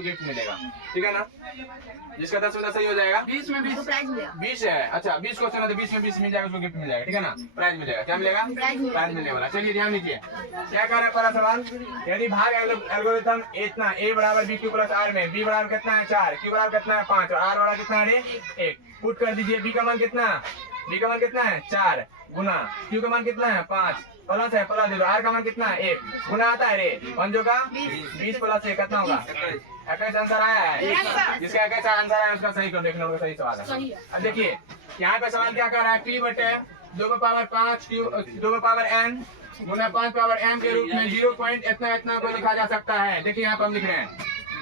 Gift मिलेगा, ठीक है ना। जिसका 10 में 10 सही हो जाएगा, 20 में 20 20 है। अच्छा 20 क्वेश्चन है तो 20 में 20 मिल जाएगा, उसको गिफ्ट मिल जाएगा, ठीक है ना। प्राइज मिलेगा, क्या मिलेगा, प्राइज मिलने वाला। चलिए ध्यान दीजिए क्या कह रहा है पहला सवाल। यदि भाग एल्गोरिथम इतना a बराबर b + r में b बराबर कितना है 4, q बराबर कितना है 5 और r बराबर कितना है 1, पुट कर दीजिए। b का मान कितना है 4 गुना q का मान कितना है 5 प्लस है प्लस दे दो, r का मान कितना है 1 गुना आता है रे पंजों का 20 प्लस 1 कितना होगा 21 आंसर आया है। जिसका 21 आंसर आया उसका सही कर देखना होगा, सही सवाल है। अब देखिए यहाँ पे सवाल क्या कर रहा है, p बटे 2 की पावर 5 q 2 की पावर n गुना 5 पावर m के रूप में 0. इतना को लिखा जा सकता है। देखिए यहाँ पर हम लिख रहे हैं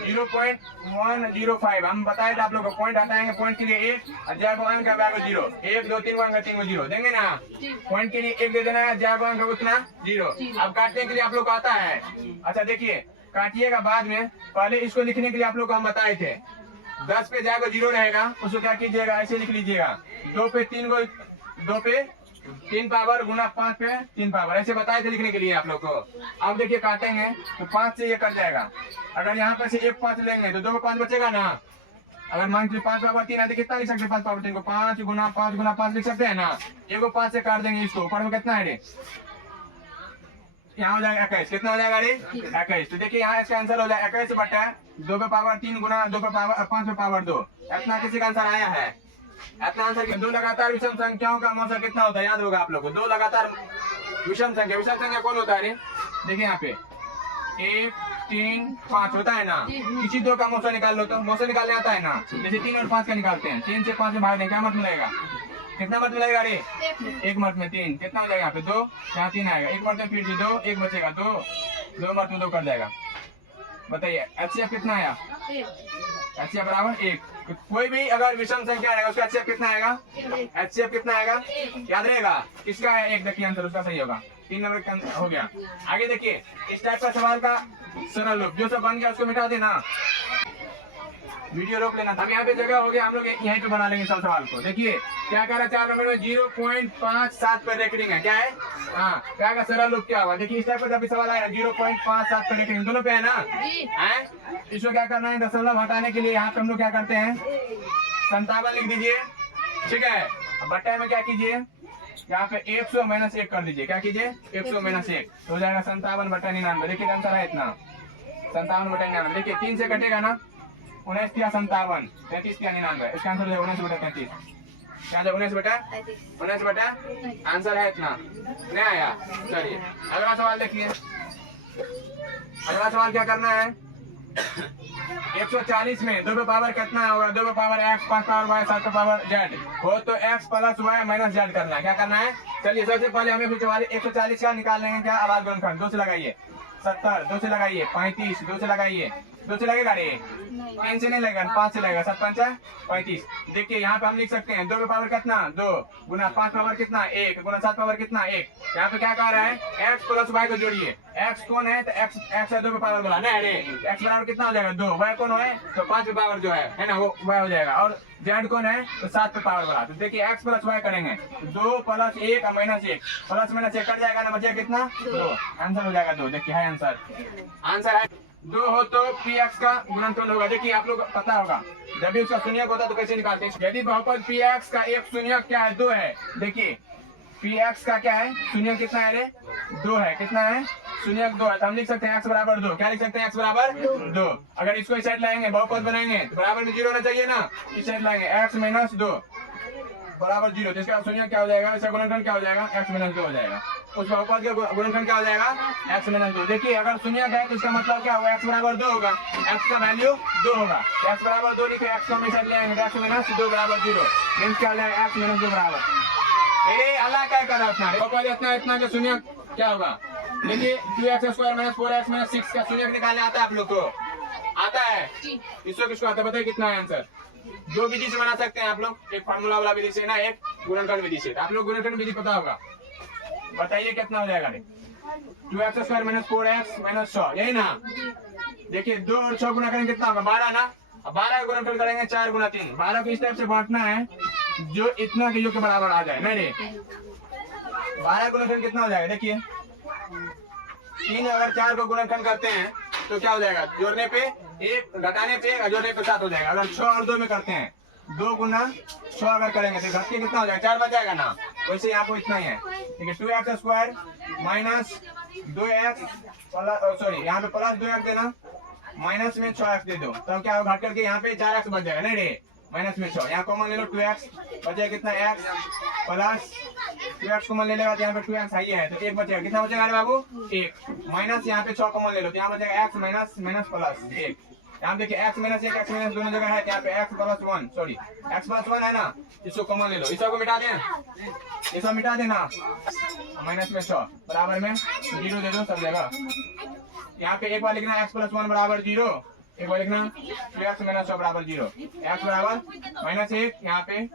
0.105। हम बताए थे आप लोग को पॉइंट हटाएंगे, पॉइंट के लिए 1 और जय को अंक का 0, 1 2 3 को अंक 3 को 0 देंगे ना। पॉइंट के लिए 1 दे देना है, जय को अंक उतना 0। अब काटने के लिए आप लोग को आता है। अच्छा देखिए काटिएगा बाद में, पहले इसको लिखने के लिए आप लोग को हम बताए थे 10 पे जय को 0 रहेगा, उसको क्या कीजिएगा ऐसे लिख लीजिएगा 2 पे 3 पावर गुना 5 पे 3 पावर, ऐसे बताए थे लिखने के लिए आप लोग को। अब देखिए काटेंगे तो 5 से ये कट जाएगा। अगर यहाँ पर से 1 5 लेंगे तो 2 को 5 बचेगा ना। अगर मान लीजिए 5 पावर 3 है तो कितना लिख सकते हैं 5 पावर 3 को 5 गुना 5 लिख सकते हैं ना। एक को 5 से काट देंगे, इसको ऊपर में कितना है रे, यहाँ हो जाएगा 21। कितना हो जाएगा रे 21। तो देखिए यहाँ इसका आंसर हो जाएगा 21 बटा 2 पे पावर 3 गुना 2 पे पावर 5 पे पावर 2। इतना किसी का आंसर आया है। इतना आंसर 2 लगातार विषम संख्याओं का मौसा कितना होता है याद होगा आप लोग को। 2 लगातार विषम संख्या कौन होता है रे, देखिए यहाँ पे 1 3 5 होता है ना। किसी 2 का मौसा निकाल लो तो मौसा निकालने आता है ना। जैसे 3 और 5 का निकालते हैं, 3 से 5 में भाग दें क्या मत मिलेगा, कितना मत मिलेगा रे 1 मत में 3, कितना हो जाएगा यहाँ पे 2, यहाँ 3 आएगा, 1 मत में फिर 2 1 बचेगा 2 मत में 2 कर जाएगा। बताइए एचसीएफ कितना आया, एचसीएफ बराबर 1। कोई भी अगर विषम संख्या रहेगा उसका एचसीएफ कितना आएगा, एचसीएफ कितना आएगा याद रहेगा, किसका है 1, देखिए आंसर उसका सही होगा। 3 नंबर का हो गया। आगे देखिए इस टाइप का सवाल का सरल रूप जो सब बन गया उसको मिटा देना, वीडियो रोक लेना। अब यहाँ पे जगह हो गया, हम लोग यहीं पे बना लेंगे सब सवाल को। देखिए क्या कह रहा है 4 नंबर में 0.57 पर रेकरिंग है, क्या है हाँ क्या का सरल रूप क्या हुआ। देखिए इस टाइप का जब सवाल आया 0.57 पर रेकरिंग दोनों पे है ना है। इसको क्या करना है दशमलव हटाने के लिए यहाँ पे हम लोग क्या करते हैं 57 लिख दीजिए, ठीक है। बट्टे में क्या कीजिए यहाँ पे 100 - 1 कर दीजिए, क्या कीजिए 100 - 1 तो हो जाएगा 57 बटा 99। देखिए आंसर है इतना 57 बटा 99। देखिए 3 से कटेगा ना 19 या 57 33 या 99, इसका आंसर है 19 बटा 33। क्या है 19 बटा आंसर है इतना, नहीं आया। चलिए अगला सवाल देखिए। अगला सवाल क्या करना है 140 में 2 पे पावर कितना होगा, 2 पे पावर x 5 पावर y 7 पे पावर z हो तो x + y - z करना है। क्या करना है चलिए सबसे पहले हमें 140 का निकाल लेंगे। क्या आवाज गुणनखंड 2 से लगाइए, 70 2 से लगाइए, 35 2 से लगाइए, 2 से लगेगा रे 3 से नहीं लगेगा 5 से लगेगा, 7 5 35। देखिए यहाँ पे हम लिख सकते हैं 2 पे पावर कितना 2 गुना 5 पावर कितना 1 गुना 7 पावर कितना 1। यहाँ पे क्या कह रहा है x + y को जोड़िए। x कौन है तो x है 2 पे पावर वाला नहीं रे, x बराबर कितना हो जाएगा 2, y कौन है तो 5 पे पावर जो है ना वो y हो जाएगा, और z कौन है तो 7 पे पावर वाला। तो देखिए x + y करेंगे 2 + 1 और -1 प्लस -1 कट जाएगा ना, बचेगा कितना 2, आंसर हो जाएगा 2। देखिए है आंसर है 2 हो तो px का गुणनफल होगा। देखिए आप लोग पता होगा जब भी उसका शून्यक होता तो कैसे निकालते हैं। यदि बहुपद px का एक शून्यक क्या है 2 है, देखिए px का क्या है शून्यक कितना है रे 2 है, कितना है शून्यक 2 है, तो हम लिख सकते हैं x बराबर 2। क्या लिख सकते हैं x बराबर 2। अगर इसको इस साइड लाएंगे बहुपद बनाएंगे तो बराबर में 0 होना चाहिए ना, इस साइड लाएंगे x - 2 बराबर 0, तो इसका शून्यक क्या हो जाएगा, इसका गुणनखंड क्या हो जाएगा x - 2 हो जाएगा। उस बहुपद का गुणनखंड क्या हो जाएगा x - 2। देखिए अगर शून्यक है तो इसका मतलब क्या होगा x बराबर 2 होगा, x का वैल्यू 2 होगा। x बराबर 2 लिखे, x को हम इस साइड ले आएंगे x - 2 बराबर 0, मींस क्या हो जाएगा x - 2 बराबर। अरे अल्लाह क्या कर रहा है अपना इतना जो शून्यक क्या होगा। देखिए 2x² - 4x - 6 का शून्यक निकालने आता है आप लोग को, आता है इसको किसको आता है बताइए कितना है आंसर। 2 विधि से बना सकते हैं आप लोग, एक फार्मूला वाला विधि से ना एक गुणनखंड विधि से। आप लोग गुणनखंड विधि पता होगा, बताइए कितना हो जाएगा 2x² - 4x - 100 यही ना। देखिए 2 और 6 गुना करेंगे कितना होगा 12 ना। अब 12 का गुणनखंड करेंगे 4 गुना 3, 12 को इस टाइप से बांटना है जो इतना के योग के बराबर आ जाए। नहीं रे 12 गुणनखंड कितना हो जाएगा देखिए 3 अगर 4 को गुणनखंड करते हैं तो क्या हो जाएगा जोड़ने पे एक घटाने पे जोड़ने पे 7 हो जाएगा। अगर 6 और 2 में करते हैं, 2 गुना 6 अगर करेंगे तो घट के कितना हो जाएगा, 4 बच जाएगा ना। वैसे यहाँ पे इतना ही है, ठीक है। 2x square minus 2x sorry यहाँ पे प्लस 2x देना, माइनस में 6x दे दो, तब क्या होगा, घट करके यहाँ पे 4x बच जाएगा। नहीं रे, माइनस में 6 यहाँ कॉमन ले लो, 2x बचेगा कितना, x प्लस 2x कॉमन ले लेगा तो यहाँ पे 2x है तो 1 बचेगा, कितना बचेगा अरे बाबू 1, माइनस यहाँ पे 6 कॉमन ले लो तो यहाँ बचेगा x माइनस माइनस प्लस 1। यहाँ देखिए x माइनस 1 x माइनस दोनों जगह है, यहाँ पे x plus 1 sorry x plus 1 है ना, इसको कॉमन ले लो, इसको मिटा दें, इसको मिटा देना, माइनस में 6 बराबर में 0 दे दो सब जगह। यहाँ पे एक बार लिखना x प्लस 1 बराबर 0, एक बार लिखना 2x माइनस 6 बराबर 0, x बराबर माइनस 1, यहाँ पे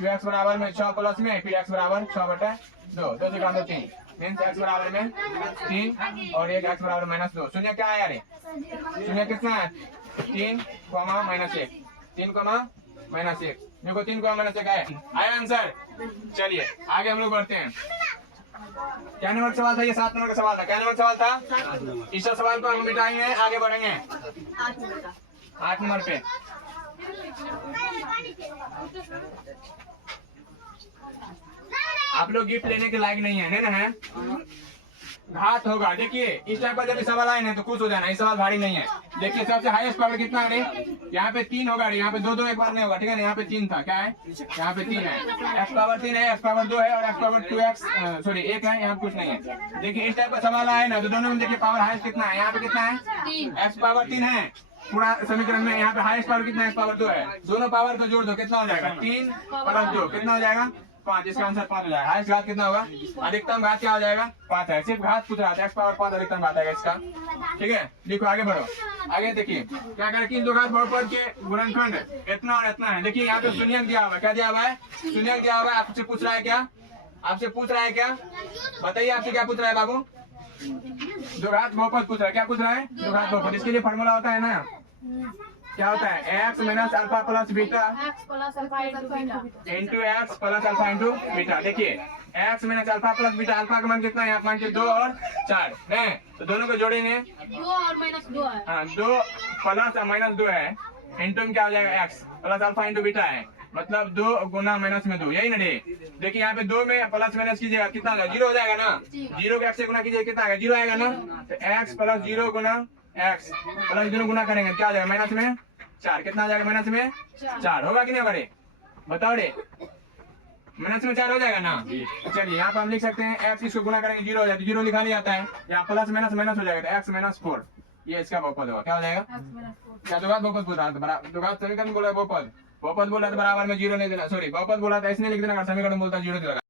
2x बराबर में 6 प्लस में फिर x बराबर 6 बटा 2, 2 से काट दो 3, मीन्स x बराबर में 3 और एक x बराबर माइनस 2। शून्य क्या है यार, शून्य कितना है, 3 कॉमा माइनस 1, 3 कॉमा माइनस 1, देखो 3 कॉमा माइनस 1 आया आंसर। चलिए आगे हम लोग बढ़ते हैं। क्या नंबर का सवाल था, ये 7 नंबर का सवाल था। क्या नंबर का सवाल था, इस सवाल को हम मिटाएंगे, आगे बढ़ेंगे 8 नंबर पे। आप लोग गिफ्ट लेने के लायक नहीं है ना, है घात होगा। देखिए इस टाइप का जब सवाल आए ना तो खुश हो जाना, ये सवाल भारी नहीं है। देखिए सबसे हाईएस्ट पावर कितना है, यहाँ पे 3 होगा, यहाँ पे 2 एक बार नहीं होगा, ठीक है ना। यहाँ पे 3 था, क्या है यहाँ पे 3 है, x पावर 3 है, x पावर 2 है और x पावर 2x सॉरी 1 है, यहाँ कुछ नहीं है। देखिए इस टाइप का सवाल आए ना तो दोनों में देखिए पावर हाईएस्ट कितना है, यहाँ पे कितना है x पावर 3 है पूरा समीकरण में, यहाँ पे हाईएस्ट पावर कितना है, x पावर 2 है, दोनों पावर को जोड़ दो कितना हो जाएगा 3 प्लस 2 कितना हो जाएगा 5, इसका आंसर 5 हो जाएगा। हाईएस्ट घात कितना होगा, अधिकतम घात क्या हो जाएगा 5 है, सिर्फ घात पूछ रहा था, x पावर 5 अधिकतम घात आएगा इसका, ठीक है। देखो आगे बढ़ो, आगे देखिए क्या करें कि इन दो घात बहुपद के गुणनखंड इतना और इतना है। देखिए यहाँ पे शून्यक दिया हुआ है, क्या दिया हुआ है, शून्यक दिया हुआ है। आपसे पूछ रहा है क्या, आपसे पूछ रहा है क्या, बताइए आपसे क्या पूछ रहा है बाबू, दो घात बहुपद पूछ रहा है, क्या पूछ रहा है, दो घात बहुपद। इसके लिए फॉर्मूला होता है ना, क्या होता है x minus alpha plus beta into x plus alpha into beta. देखिए x minus alpha plus beta, alpha का मान कितना है, मान के 2 और 4 है, तो दोनों को जोड़ेंगे 2 और माइनस 2 है, हाँ 2 प्लस माइनस 2 है, इंटू में क्या हो जाएगा x plus alpha into beta है, मतलब 2 गुना माइनस में 2, यही ना रे। देखिए यहाँ पे 2 में प्लस माइनस कीजिएगा कितना होगा, 0 हो जाएगा ना, 0 के x से गुना कीजिए कितना आएगा, 0 आएगा ना। तो x प्लस 0 गुना x प्लस 0 गुना करेंगे क्या आ जाएगा, माइनस में 4, कितना आ जाएगा माइनस में 4, होगा कि नहीं होगा रे, बताओ रे, माइनस में 4 हो जाएगा ना। चलिए यहाँ पे हम लिख सकते हैं x, इसको गुना करेंगे 0 हो जाएगा, 0 लिखा नहीं जाता है, यहाँ प्लस माइनस माइनस हो जाएगा, x माइनस 4 ये इसका बहुपद होगा, क्या हो जाएगा, क्या दो घात बहुपद बोल रहा था, दो घात समीकरण बोला बहुपद, बहुपद बोला तो बराबर में 0 नहीं देना, सॉरी बहुपद बोला था इसने लिख देना, अगर समीकरण बोलता 0 देगा।